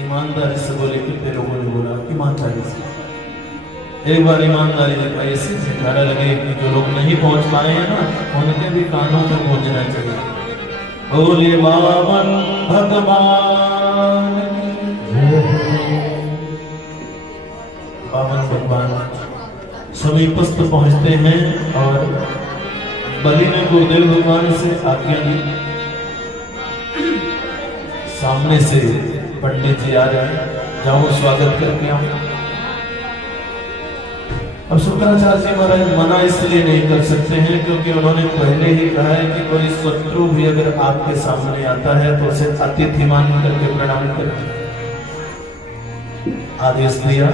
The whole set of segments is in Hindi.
ईमानदारी से बोले, कितने लोगों ने बोला ईमानदारी से। एक बार ईमानदारी से ऐसे सिखाने लगे कि जो लोग नहीं पहुंच पाए हैं ना, उनके भी कानों तक पहुंचना चाहिए। बोले वामन भगवान, वामन भगवान समीपस्थ पहुंचते हैं और बलि ने गुरुदेव भगवान से आज्ञा दी। सामने से पंडित जी आ रहे हैं, जाओ स्वागत करके आओ। अब शुक्राचार्य जी महाराज मना इसलिए नहीं कर सकते हैं क्योंकि उन्होंने पहले ही कहा है कि कोई शत्रु भी अगर आपके सामने आता है तो उसे अतिथि मान करके प्रणाम करें। आदेश दिया।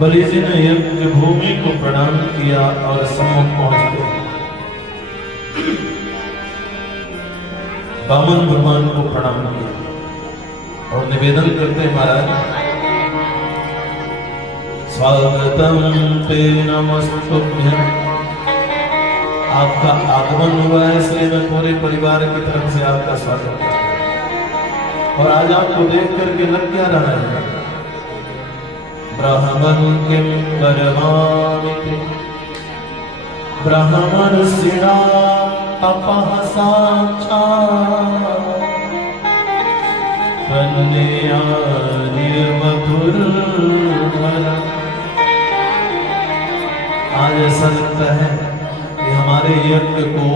बलि जी ने यज्ञ भूमि को प्रणाम किया और सम्मुख पहुंच गए। वामन भगवान को प्रणाम किया और निवेदन करते महाराज, स्वागतम ते नमस्तुभ्यं। आपका आगमन हुआ है इसलिए मैं पूरे परिवार की तरफ से आपका स्वागत करता हूं। और आज आपको देख करके लग क्या रहा है, ब्राह्मण किम करवामि, ब्राह्मण सिरा तपः साक्षात्, कन्यार्य वधूर्वरा। आज ऐसा लगता है कि हमारे यज्ञ को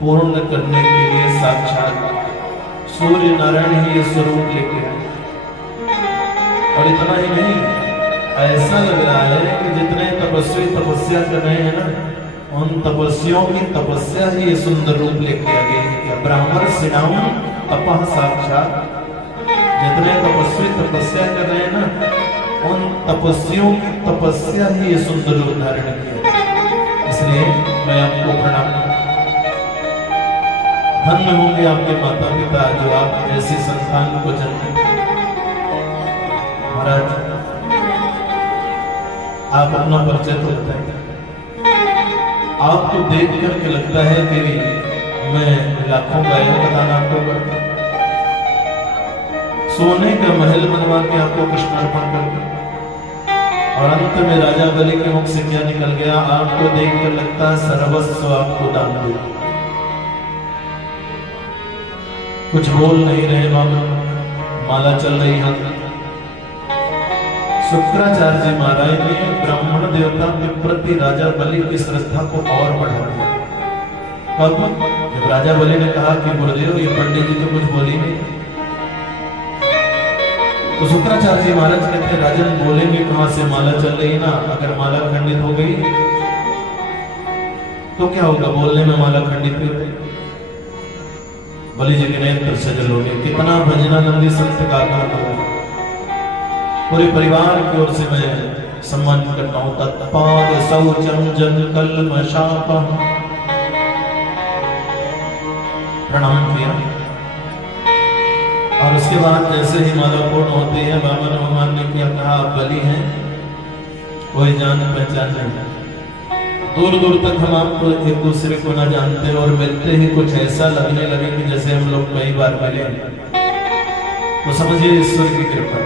पूर्ण करने के लिए साक्षात सूर्य नारायण ही ये स्वरूप लेके आए। और इतना ही नहीं, ऐसा लग रहा है कि जितने तपस्वी तपस्या कर रहे हैं ना, उन तपस्वियों की तपस्या ही ये सुंदर रूप लेके आ गई है। ब्राह्मण सिनाऊ तपः साक्षात, जितने तपस्वी तपस्या कर रहे हैं ना, उन तपस्वियों की तपस्या ही ये सुंदर रूप धारण किया। इसलिए मैं आपको प्रणाम। धन्य होंगे आपके माता पिता जो आप जैसी संतान को जन्म दिए। महाराज आप अपना परिचय तो बताएं। आपको देख करके लगता है कि मैं लाखों गायों का दान आपको करता, सोने का महल बनवा के आपको कृष्ण अर्पण करता, और अंत में राजा बलि के मुख से क्या निकल गया, आपको देखकर लगता है सर्वस्व आपको दान दे। कुछ बोल नहीं रहे बाबा, माला चल रही है। शुक्राचार्य जी महाराज ने ब्राह्मण देवता के प्रति राजा बलि की श्रद्धा को और बढ़ा दिया। कब? जब राजा बलि ने कहा कि गुरुदेव ये पंडित जी तो कुछ बोली नहीं, तो शुक्राचार्य जी महाराज कहते राजन बोलेंगे कहां से, माला चल रही ना, अगर माला खंडित हो गई तो क्या होगा, बोलने में माला खंडित हो गई। बलि जी के नेत्र सजल हो गए। कितना भजनानंदी संत का गाना हो। पूरे परिवार की ओर से मैं सम्मान करता हूं। तत्पाद शौचम जन कल्मषापः, प्रणाम किया। और उसके बाद जैसे ही माला पूर्ण होती है, बाबा भगवान ने क्या कहा, आप बलि हैं, कोई जान पहचान नहीं। दूर दूर तक हम आपको एक दूसरे को न जानते और मिलते ही कुछ ऐसा लगने लगे कि जैसे हम लोग कई बार मिले, तो समझिए ईश्वर की कृपा।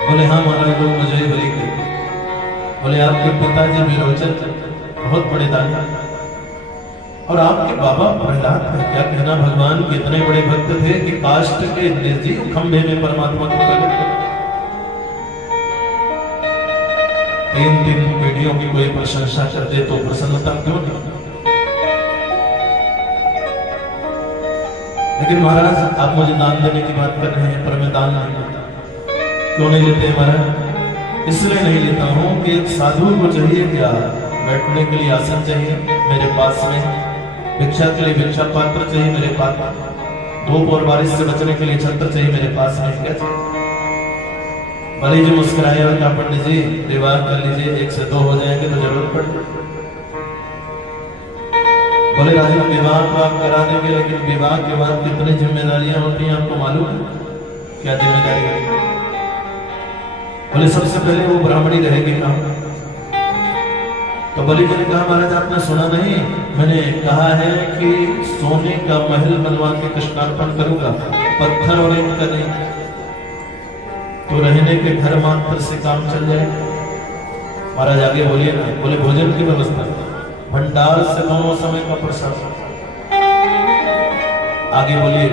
बोले हाँ महाराज लोग मुझे बलि के। बोले आपके पिताजी विरोचन बहुत बड़े दाता, और आपके बाबा प्रहलाद का क्या कहना, भगवान के इतने बड़े भक्त थे कि काष्ठ के निर्जीव खंभे में परमात्मा को प्रकट कर। 3 पीढ़ियों की कोई प्रशंसा कर दे तो प्रसन्नता क्यों नहीं। लेकिन महाराज आप मुझे दान देने की बात कर रहे हैं, पर मैं दान नहीं करता। क्यों नहीं लेते महाराज? इसलिए नहीं लेता हूं कि एक साधु को चाहिए क्या, बैठने के लिए आसन चाहिए मेरे पास में, भिक्षा के लिए भिक्षा पात्र चाहिए मेरे पास, धूप और बारिश से बचने के लिए छत्र चाहिए मेरे पास में, क्या चाहिए? बलि जी मुस्कुराए और कहा पंडित जी विवाह कर लीजिए, 1 से 2 हो जाएंगे तो जरूरत पड़ेगी। बोले राजन विवाह तो आप करा देंगे, लेकिन विवाह के बाद कितनी जिम्मेदारियां होती हैं आपको मालूम है? क्या जिम्मेदारी है? बोले सबसे पहले वो ब्राह्मणी रहेगी ना। तो बलि जी ने कहा महाराज आपने सुना नहीं, मैंने कहा है कि सोने का महल बनवा के कृष्णार्पण करूंगा, पत्थर और ईंट का नहीं। तो रहने के घर मात्र से काम चल जाए। महाराज आगे बोलिए ना। बोले भोजन की व्यवस्था, भंडार से दोनों समय का प्रसाद। आगे बोलिए।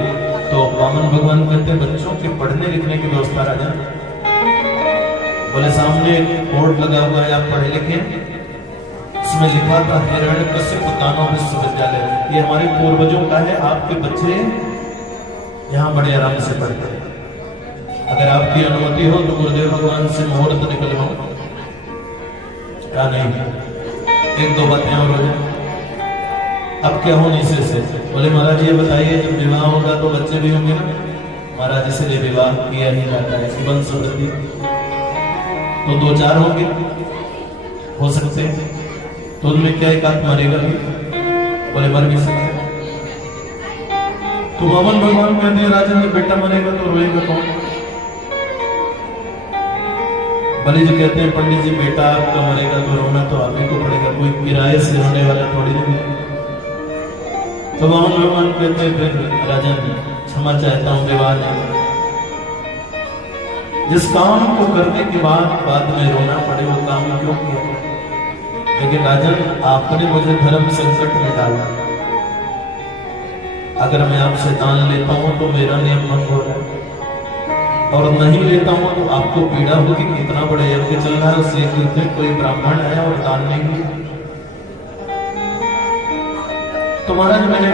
तो वामन भगवान कहते बच्चों के पढ़ने लिखने की व्यवस्था राजा। बोले सामने एक बोर्ड लगा हुआ है, आप पढ़े लिखे। इसमें लिखा था हिरण्यकशिप दानव विश्वविद्यालय। ये हमारे पूर्वजों का है, आपके बच्चे यहाँ बड़े आराम से पढ़ते हैं। अगर आपकी अनुमति हो तो गुरुदेव भगवान से मुहूर्त निकलवाओ। क्या नहीं, 1-2 बातें और हो जाए। अब क्या हो नीचे से? बोले महाराज ये बताइए जब विवाह होगा तो बच्चे भी होंगे ना? महाराज इसलिए विवाह किया ही जाता है कि वंश वृद्धि। तो 2-4 होंगे, हो सकते हैं, तो उनमें क्या एक आत्मा मरेगा भी? बोले मर भी सकते। तो वामन भगवान कहते हैं राजन जब बेटा मरेगा तो रोएगा कौन? बलि जी कहते हैं पंडित जी बेटा आपका मरेगा तो रोना तो आप ही को पड़ेगा, कोई किराए से होने वाला थोड़ी नहीं। तो वामन भगवान कहते हैं फिर राजन क्षमा चाहता हूं, विवाह नहीं। जिस काम को करने के बाद में रोना पड़े वो काम क्यों किया? लेकिन राजन आपने मुझे धर्म संकट में डाला। अगर मैं आपसे दान लेता हूं तो मेरा नियम भंग हो रहा है, और नहीं लेता हूं तो आपको पीड़ा होगी। इतना बड़े यज्ञ चल रहा है, उस यज्ञ में कोई ब्राह्मण आया और दान नहीं दिया। तो महाराज मैंने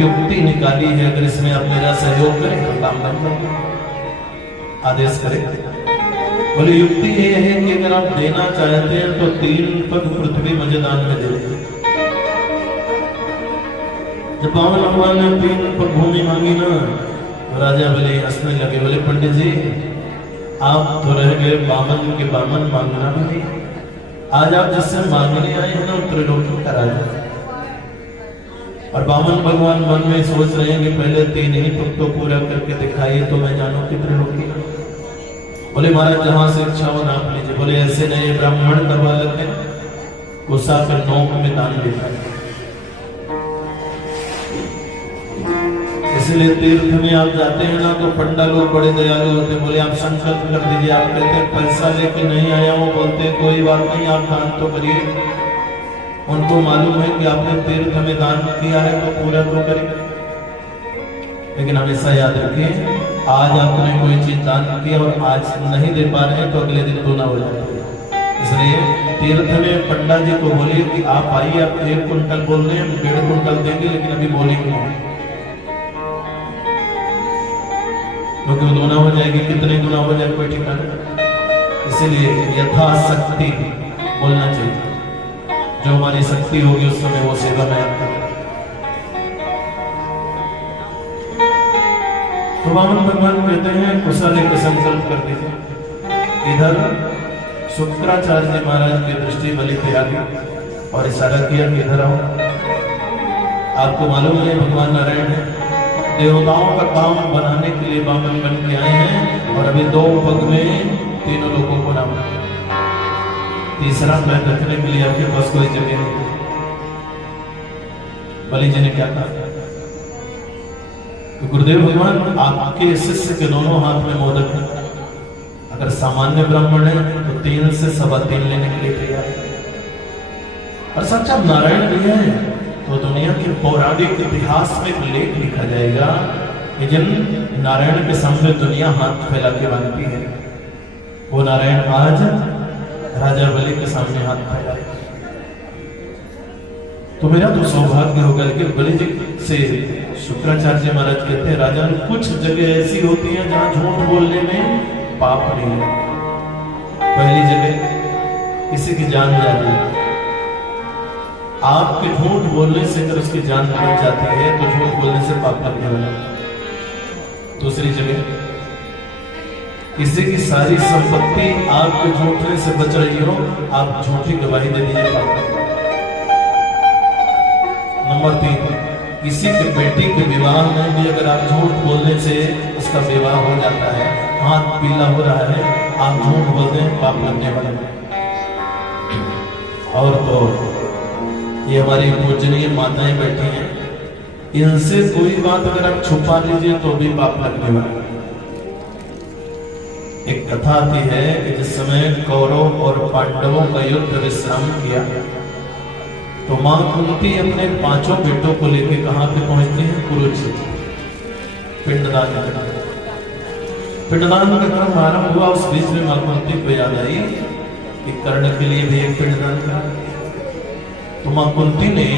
युक्ति निकाली है, अगर इसमें आप मेरा सहयोग करें तो काम बन जाएगा। आदेश करें। बोले युक्ति ये है कि अगर आप देना चाहते हैं तो 3 पग पृथ्वी मुझे दान में दे। जब वामन भगवान ने 3 पग भूमि मांगी ना, राजा बोले हंसने लगे। बोले पंडित जी आप तो रह गए वामन के वामन, मांगना भी नहीं। आज आप जिससे मांगने आए हैं ना त्रिलोकी का राजा। और वामन भगवान मन में सोच रहे हैं कि पहले 3 ही पग तो पूरा करके दिखाइए तो मैं जानू कि त्रिलोकी। बोले महाराज जहां से इच्छा हो नाप लीजिए। बोले ऐसे नहीं, ब्राह्मण का बालक है, गुस्सा कर नौक में दान देता है। इसलिए तीर्थ में आप जाते हैं ना तो पंडा लोग बड़े दयालु होते हैं। बोले आप संकल्प कर दीजिए। आप कहते हैं पैसा लेके नहीं आया हूं, बोलते हैं कोई बात नहीं आप दान तो करिए। उनको मालूम है कि आपने तीर्थ में दान किया है तो पूरा तो करिए। लेकिन हमेशा याद रखिए आज आपने कोई चीज दान किया और आज नहीं दे पा रहे हैं तो अगले दिन गुना हो जाएगा। इसलिए तीर्थ में पंडा जी को बोलिए कि आप आइए, आप 1 कुंटल बोल रहे हैं, 1.5 कुंटल देंगे, लेकिन अभी बोलेंगे नहीं क्योंकि गुना हो जाएगी। कितने गुना हो जाए कोई ठिकाना नहीं। इसीलिए यथाशक्ति बोलना चाहिए। जो हमारी शक्ति होगी उस समय वो सेवा में आपका। तो वामन भगवान कहते हैं कुशल एक संकल्प कर दीजिए। इधर शुक्राचार्य महाराज की दृष्टि बलि पे आ गई और इशारा किया कि इधर आओ। आपको मालूम है भगवान नारायण है, देवताओं का काम बनाने के लिए वामन बन के आए हैं। और अभी 2 पग में तीनों लोगों को नाम, तीसरा पैर रखने के लिए आपके पास कोई जगह नहीं। बलि जी ने क्या कहा? तो गुरुदेव भगवान आपके शिष्य के दोनों हाथ में मोदक है। अगर सामान्य ब्राह्मण है तो 3 से 3.25 लेने के लिए तैयार है। और सच्चा नारायण भी है तो दुनिया के पौराणिक इतिहास में एक लेख लिखा जाएगा कि जिन नारायण के सामने दुनिया हाथ फैला के मांगती है वो नारायण आज राजा बलि के सामने हाथ फैलाए। तो मेरा तो सौभाग्य होगा। लेकिन बलि जी से शुक्राचार्य महाराज कहते हैं राजा कुछ जगह ऐसी होती हैं जहां झूठ बोलने में पाप नहीं है। पहली जगह किसी की जान जाती है। आपके झूठ बोलने से अगर उसकी जान बच जाती है तो झूठ बोलने से पाप नहीं होगा। दूसरी जगह किसी की सारी संपत्ति आपके झूठने से बच रही हो, आप झूठी गवाही दे दीजिए पाप। नंबर 3, किसी के बेटी के विवाह में भी अगर आप झूठ बोलने से उसका विवाह हो जाता है, हाथ पीला हो रहा है, आप झूठ बोलते हैं, पाप लगने वाले। और तो ये हमारी पूजनीय माताएं बैठी हैं, इनसे कोई बात अगर आप छुपा लीजिए तो भी पाप लगने वाला। एक कथा आती है कि जिस समय कौरव और पांडवों का युद्ध विश्राम किया तो मां कुंती अपने 5 बेटों को लेकर कहां पे पहुंचती है? कुरुक्षेत्र। पिंडदान का क्रम आरंभ हुआ। उस बीच में मां कुंती को याद आई कि कर्ण के लिए भी एक पिंडदान करा। तो मां कुंती ने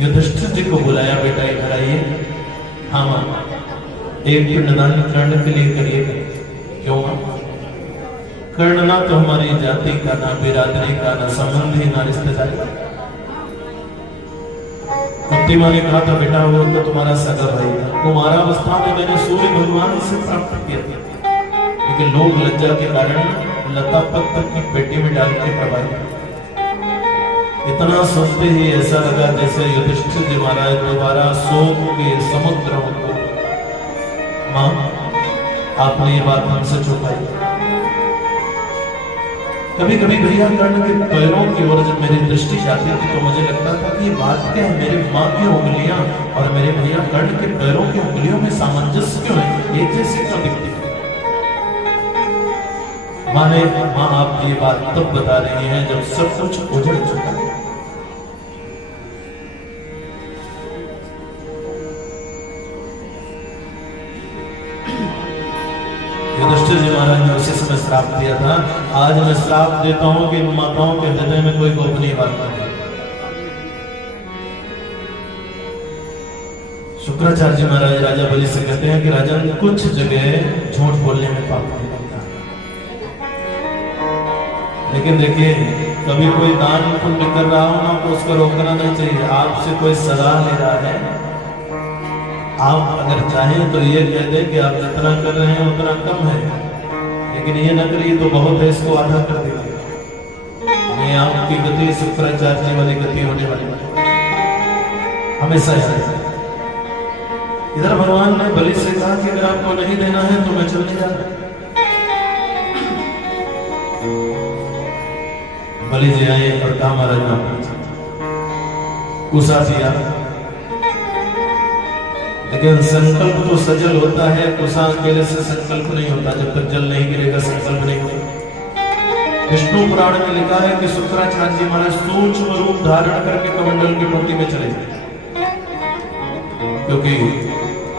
युधिष्ठिर जी को बुलाया, बेटा इधर आइए। हाँ मां, एक पिंडदान कर्ण के लिए करिए। क्यों मां? कर्ण ना तो हमारी जाति का, ना बिरादरी का, ना संबंधी, ना रिश्तेदारी। कुंती मां ने कहा था, बेटा वो तो तुम्हारा सगा भाई था, कुमारावस्था में मैंने सूर्य भगवान से प्राप्त किया था, लेकिन लोग लज्जा के कारण लता पत्थर की पेटी में डाल के प्रभावित। इतना सुनते ही ऐसा लगा जैसे युधिष्ठिर जी महाराज दोबारा शोक के समुद्र को। मां, आपने ये बात हमसे छुपाई। कभी कभी भैया कर्ण के पैरों की ओर जब मेरी दृष्टि जाती थी तो मुझे लगता था कि ये बात क्या है, मेरी माँ की उंगलियां और मेरे भैया कर्ण के पैरों की उंगलियों में सामंजस्य क्यों है, एक जैसी क्यों दिखती है? माँ आप ये बात तब बता रही हैं जब सब कुछ उजड़ चुका है। युधिष्ठिर जी महाराज ने उसी समय श्राप दिया था। आज मैं श्राप देता हूं कि माताओं के हृदय में कोई गोपनीय बात नहीं। शुक्राचार्य जी महाराज राजा बलि से कहते हैं कि राजन, कुछ जगह झूठ बोलने में पाप नहीं लगता, लेकिन देखिए कभी कोई दान पुण्य कर रहा हो ना तो उसको रोकना नहीं चाहिए। आपसे कोई सलाह ले रहा है, आप अगर चाहें तो ये कह दें कि आप जितना कर रहे हैं उतना कम है, लेकिन ये न करिए तो बहुत है, इसको आधा कर दीजिए। ये आपकी गति शुक्राचार्य वाली गति होने वाली हमेशा है। इधर भगवान ने बलि से कहा कि अगर आपको नहीं देना है तो मैं चलने जा रहा। बलि जी आए और कहा, महाराज कुशा दिया, लेकिन संकल्प तो सजल होता है, कुशा अकेले से संकल्प नहीं होता। जब तक जल नहीं गिरेगा संकल्प नहीं होगा। विष्णु पुराण में लिखा है कि शुक्राचार्य जी महाराज सूक्ष्म रूप धारण करके कमंडल की टोटी में चले जाए, क्योंकि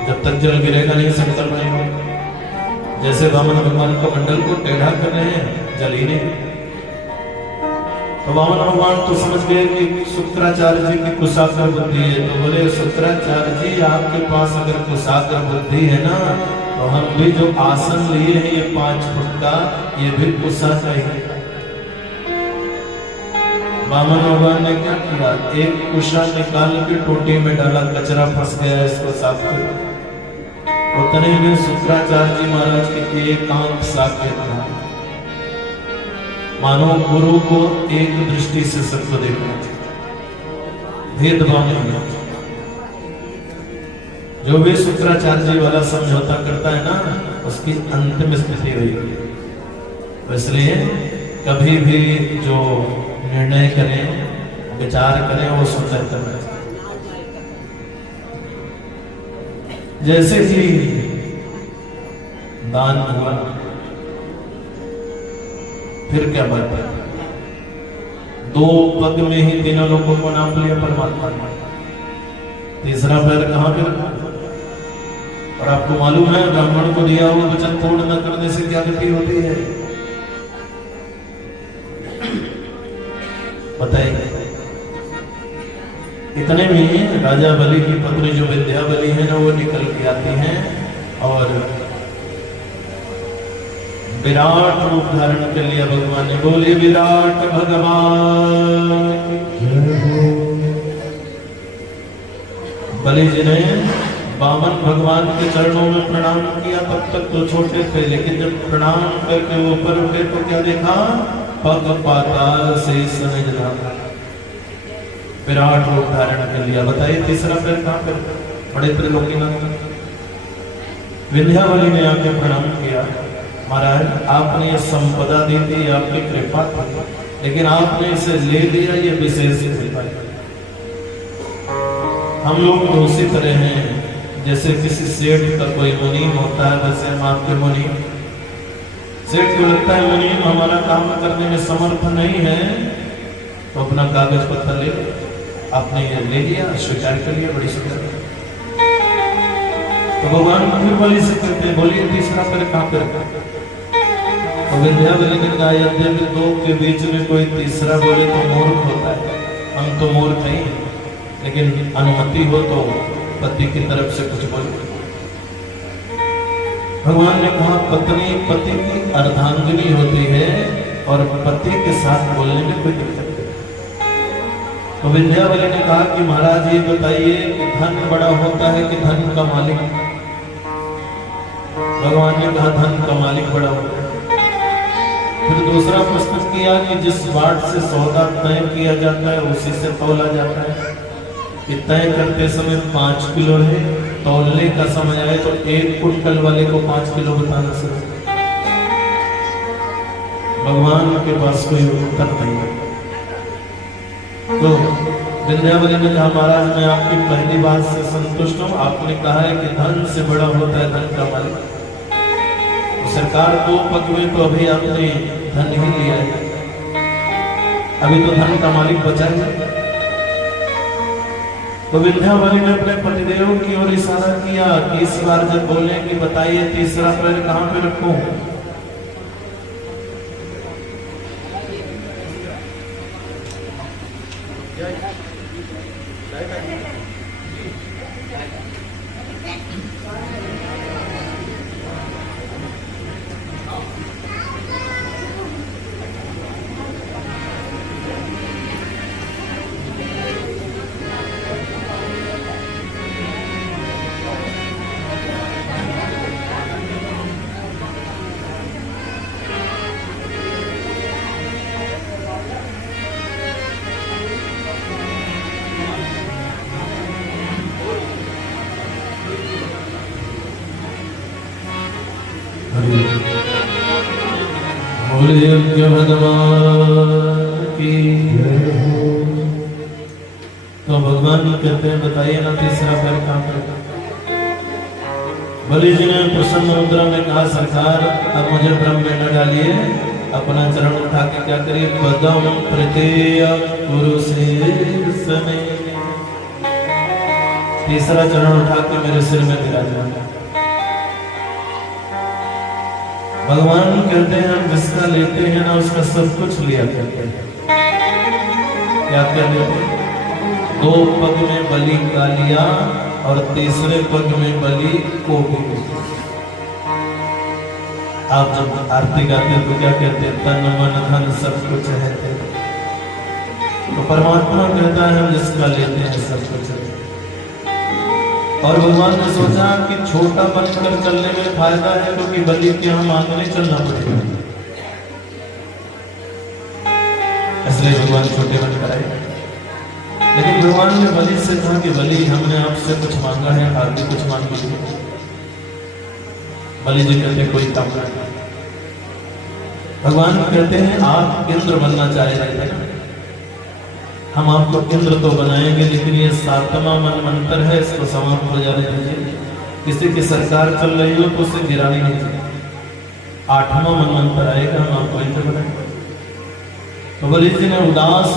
जब तक जल गिरेगा नहीं संकल्प नहीं होगा। जैसे वामन भगवान कमंडल को टेढ़ा कर रहे हैं, जल ही नहीं। तो वामन भगवान तो समझ गए कि शुक्राचार्य जी की कुशाग्र बुद्धि है, तो बोले शुक्राचार्य जी आपके पास अगर कुशाग्र बुद्धि है ना तो हम भी जो आसन लिए हैं ये 5 फुट का, ये भी कुशा चाहिए। वामन भगवान ने क्या किया, एक कुशा निकाल के टोटी में डाला, कचरा फंस गया, इसको साफ कर। उतने में शुक्राचार्य जी महाराज की एक आंख साकेत था। मानो गुरु को एक दृष्टि से सबको देखना चाहिए, भेदभाव नहीं। जो भी शुक्राचार्य जी वाला समझौता करता है ना उसकी अंतिम स्थिति हुई। इसलिए कभी भी जो निर्णय करें, विचार करें, वो सुंदर करना चाहिए। जैसे ही दान हुआ, फिर क्या बात है, 2 पग में ही तीनों लोगों को नाप लिया परमात्मा ने। तीसरा पैर कहां पे रखा? और आपको मालूम है ब्राह्मण को दिया हुआ वचन पूर्ण न करने से क्या गति होती है, बताइए। इतने में राजा बलि की पत्नी जो विद्या बलि है ना, वो निकल के आती हैं और विराट रूप धारण कर लिया भगवान ने। बोले विराट भगवान। बलि जी ने बामन भगवान के चरणों में प्रणाम किया। तब तक तो छोटे थे, लेकिन जब प्रणाम करके वो ऊपर उठे तो क्या देखा? पग पाताल से सनिधना, विराट रूप धारण कर लिया। बताइए तीसरा पैर कहां पर? बड़े त्रिलोकीनाथ विंध्यावली ने आके प्रणाम किया। महाराज आपने ये संपदा दी थी, आपकी कृपा थी, लेकिन आपने इसे ले लिया, ये विशेष कृपा है। हम लोग उसी तरह हैं जैसे किसी सेठ का कोई मुनीम होता है, जैसे हम आपके मुनीम। सेठ को लगता है मुनीम हमारा काम करने में समर्थ नहीं है, तो अपना कागज पत्तर ले, आपने ये ले लिया, स्वीकार कर लिया, बड़ी शुक्र। तो भगवान फिर बलि से कहते, बोलिए तीसरा पैर कहां पर? तो विंध्यावली ने कहा, यद्यपि दो के बीच में कोई तीसरा बोले तो मूर्ख होता है। हम तो मूर्ख नहीं, लेकिन अनुमति हो तो पति की तरफ से कुछ बोले। भगवान ने कहा, पत्नी पति की अर्धांगिनी होती है और पति के साथ बोलने में कोई दिक्कत नहीं। तो विंध्यावली ने कहा कि महाराज ये बताइए कि धन बड़ा होता है कि धन का मालिक? भगवान ने कहा, धन का मालिक बड़ा होता है। फिर दूसरा प्रश्न किया कि जिस बाट से सौदा तय किया जाता है उसी से तौला जाता है। कि तय करते समय 5 किलो है, तौलने का समय आए तो 1 कुंटल वाले को 5 किलो बताना सर। भगवान के पास कोई उत्तर नहीं है। तो विंध्यावली ने कहा, महाराज मैं आपकी पहली बात से संतुष्ट हूँ। आपने कहा है कि धन से बड़ा होता है धन का मालिक। सरकार 2 पग में तो अभी आपने धन ही लिया है, अभी तो धन का मालिक बचा है। तो विंध्यावली ने अपने पतिदेव की ओर इशारा किया कि इस बार जब बोले कि बताइए तीसरा पैर कहां पे रखूं? तो भगवान कहते हैं, बताइए ना तीसरा पैर कहां पर? बलि जी ने प्रसन्न मुद्रा में कहा, सरकार अब मुझे भ्रम में न डालिए, अपना चरण उठा के क्या करिए? पदम प्रत्यय पुरुषेशने, तीसरा चरण उठा के मेरे सिर में विराजमान। भगवान कहते हैं, हम जिसका लेते हैं ना उसका सब कुछ लिया करते हैं। क्या क्या लेते हैं? 2 पग में बलि का लिया और तीसरे पग में बलि को भी। आप जब आरती गाते तो क्या कहते? तन मन धन सब कुछ है। तो परमात्मा कहता है, हम जिसका लेते हैं सब कुछ है। और भगवान ने सोचा कि छोटा बनकर चलने में फायदा है, क्योंकि बलि के हम मांगने चलना पड़ेगा, इसलिए भगवान छोटे बनकर आए। लेकिन भगवान ने बलि से कहा कि बलि हमने आपसे कुछ मांगा है, आप भी कुछ मांग लीजिए। बलि जी कहते कोई काम नहीं। भगवान कहते हैं, आप इंद्र बनना चाह रहे थे, हम आपको इंद्र तो बनाएंगे, लेकिन ये 7वां मनमंत्र है, इसको समाप्त हो जाने दीजिए। किसी की सरकार चल रही हो तो उसे गिरानी नहीं चाहिए। 8वां मनमंत्र आएगा, हम आपको इंद्र बनाएंगे। तो बलि जी ने उदास